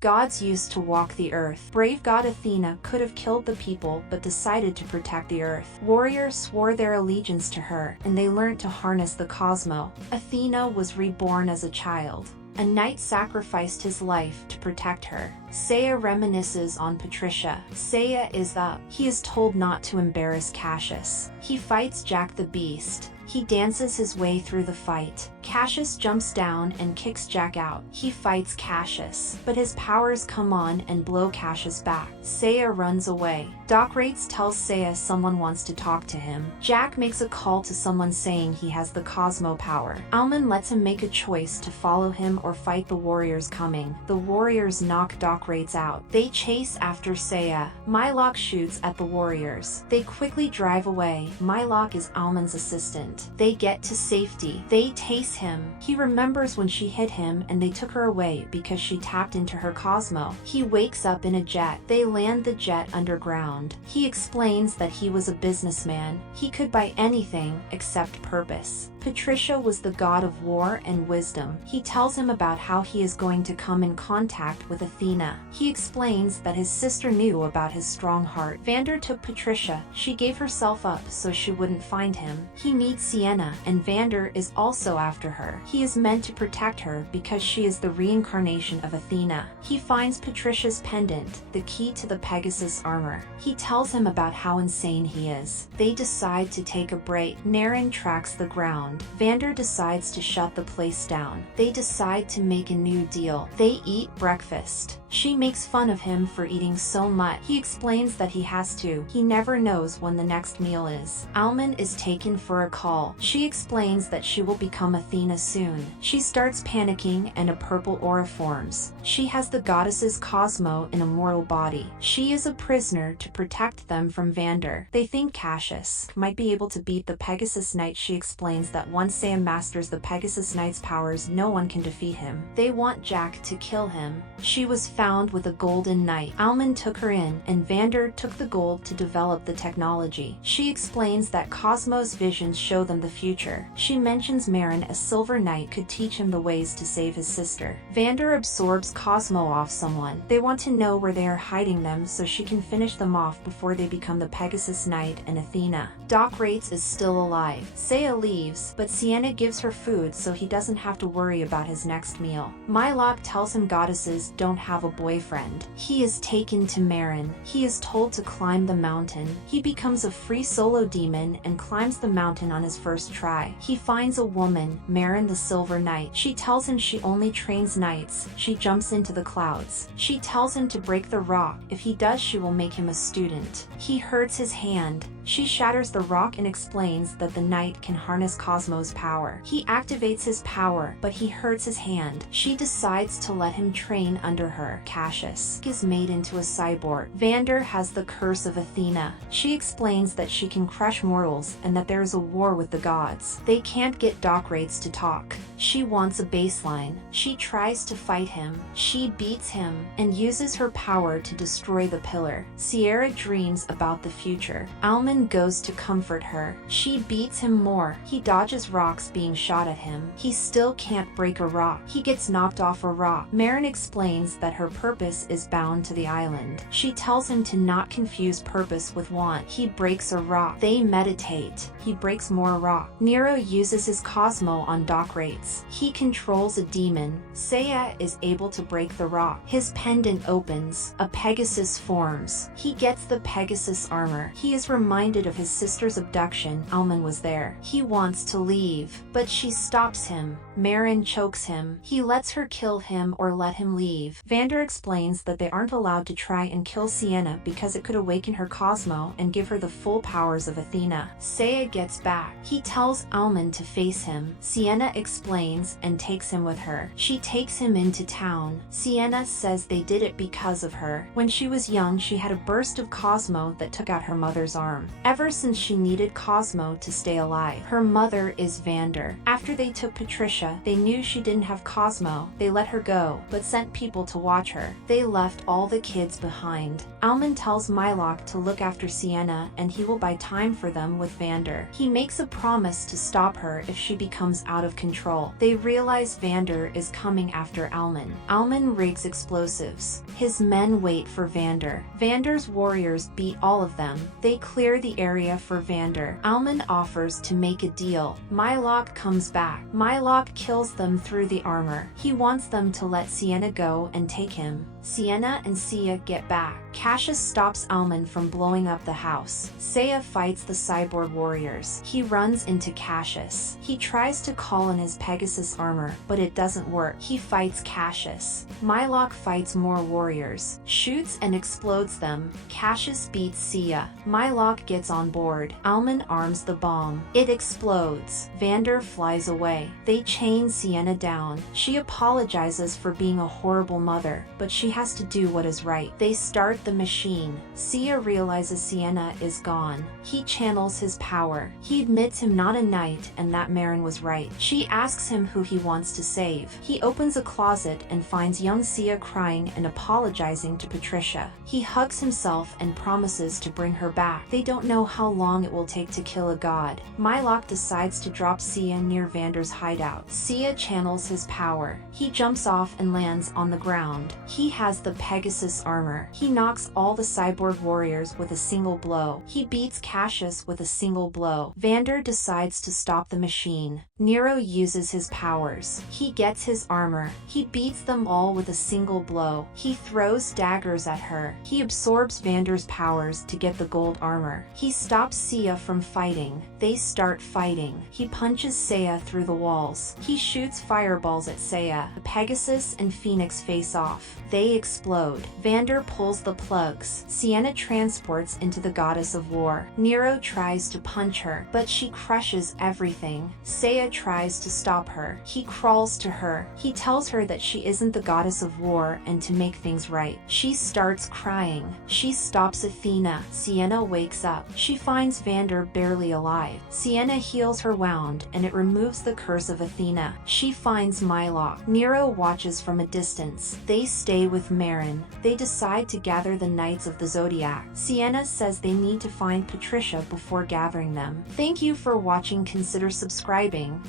Gods used to walk the earth. Brave god Athena could have killed the people but decided to protect the earth. Warriors swore their allegiance to her, and they learned to harness the cosmos. Athena was reborn as a child. A knight sacrificed his life to protect her. Saya reminisces on Patricia. Saya is up. He is told not to embarrass Cassius. He fights Jack the Beast. He dances his way through the fight. Cassius jumps down and kicks Jack out. He fights Cassius, but his powers come on and blow Cassius back. Saya runs away. Docrates tells Saya someone wants to talk to him. Jack makes a call to someone saying he has the Cosmo power. Almond lets him make a choice to follow him or fight the warriors coming. The warriors knock Docrates out. They chase after Saya. Mylock shoots at the warriors. They quickly drive away. Mylock is Almond's assistant. They get to safety. They tase him. He remembers when she hit him and they took her away because she tapped into her Cosmo. He wakes up in a jet. They land the jet underground. He explains that he was a businessman. He could buy anything except purpose. Patricia was the god of war and wisdom. He tells him about how he is going to come in contact with Athena. He explains that his sister knew about his strong heart. Vander took Patricia. She gave herself up so she wouldn't find him. He meets Sienna, and Vander is also after her. He is meant to protect her because she is the reincarnation of Athena. He finds Patricia's pendant, the key to the Pegasus armor. He tells him about how insane he is. They decide to take a break. Naren tracks the ground. Vander decides to shut the place down. They decide to make a new deal. They eat breakfast. She makes fun of him for eating so much. He explains that he has to. He never knows when the next meal is. Almond is taken for a call. She explains that she will become Athena soon. She starts panicking and a purple aura forms. She has the goddess's Cosmo in a mortal body. She is a prisoner to protect them from Vander. They think Cassius might be able to beat the Pegasus Knight. She explains that once Sam masters the Pegasus Knight's powers, no one can defeat him. They want Jack to kill him. She was found with a golden knight. Almond took her in, and Vander took the gold to develop the technology. She explains that Cosmo's visions show them the future. She mentions Marin, a silver knight, could teach him the ways to save his sister. Vander absorbs Cosmo off someone. They want to know where they are hiding them so she can finish them off before they become the Pegasus Knight and Athena. Docrates is still alive. Saya leaves, but Sienna gives her food so he doesn't have to worry about his next meal. Mylock tells him goddesses don't have a boyfriend. He is taken to Marin. He is told to climb the mountain. He becomes a free solo demon and climbs the mountain on his first try. He finds a woman, Marin the Silver Knight. She tells him she only trains knights. She jumps into the clouds. She tells him to break the rock. If he does, she will make him a student. He hurts his hand. She shatters the rock and explains that the knight can harness Cosmo's power. He activates his power, but he hurts his hand. She decides to let him train under her. Cassius is made into a cyborg. Vander has the curse of Athena. She explains that she can crush mortals and that there is a war with the gods. They can't get Docrates to talk. She wants a baseline. She tries to fight him. She beats him and uses her power to destroy the pillar. Sierra dreams about the future. Almond goes to comfort her. She beats him more. He dodges rocks being shot at him. He still can't break a rock. He gets knocked off a rock. Marin explains that her purpose is bound to the island. She tells him to not confuse purpose with want. He breaks a rock. They meditate. He breaks more rock. Nero uses his Cosmo on Docrates. He controls a demon. Saya is able to break the rock. His pendant opens. A Pegasus forms. He gets the Pegasus armor. He is reminded of his sister's abduction. Almond was there. He wants to leave, but she stops him. Marin chokes him. He lets her kill him or let him leave. Vander explains that they aren't allowed to try and kill Sienna because it could awaken her Cosmo and give her the full powers of Athena. Saya gets back. He tells Almond to face him. Sienna explains and takes him with her. She takes him into town. Sienna says they did it because of her. When she was young, she had a burst of Cosmo that took out her mother's arm. Ever since she needed Cosmo to stay alive, her mother leader is Vander. After they took Patricia, they knew she didn't have Cosmo. They let her go, but sent people to watch her. They left all the kids behind. Almond tells Mylock to look after Sienna and he will buy time for them with Vander. He makes a promise to stop her if she becomes out of control. They realize Vander is coming after Almond. Almond rigs explosives. His men wait for Vander. Vander's warriors beat all of them. They clear the area for Vander. Almond offers to make a deal. Mylock comes back. Mylock kills them through the armor. He wants them to let Sienna go and take him. Sienna and Sia get back. Cassius stops Almond from blowing up the house. Seiya fights the cyborg warriors. He runs into Cassius. He tries to call in his Pegasus armor, but it doesn't work. He fights Cassius. Mylock fights more warriors, shoots and explodes them. Cassius beats Sia. Mylock gets on board. Almond arms the bomb. It explodes. Vander flies away. They chain Sienna down. She apologizes for being a horrible mother, but she has to do what is right. They start the machine. Sia realizes Sienna is gone. He channels his power. He admits him not a knight and that Marin was right. She asks him who he wants to save. He opens a closet and finds young Sia crying and apologizing to Patricia. He hugs himself and promises to bring her back. They don't know how long it will take to kill a god. Mylock decides to drop Sia near Vander's hideout. Sia channels his power. He jumps off and lands on the ground. He has the Pegasus armor. He knocks all the cyborg warriors with a single blow. He beats Cassius with a single blow. Vander decides to stop the machine. Nero uses his powers. He gets his armor. He beats them all with a single blow. He throws daggers at her. He absorbs Vander's powers to get the gold armor. He stops Sia from fighting. They start fighting. He punches Seiya through the walls. He shoots fireballs at Seiya. Pegasus and Phoenix face off. They explode. Vander pulls the plugs. Sienna transports into the goddess of war. Nero tries to punch her, but she crushes everything. Seiya tries to stop her. He crawls to her. He tells her that she isn't the goddess of war and to make things right. She starts crying. She stops Athena. Sienna wakes up. She finds Vander barely alive. Sienna heals her wound and it removes the curse of Athena. She finds Mylock. Nero watches from a distance. They stay with Marin. They decide to gather the Knights of the Zodiac. Sienna says they need to find Patricia before gathering them. Thank you for watching. Consider subscribing.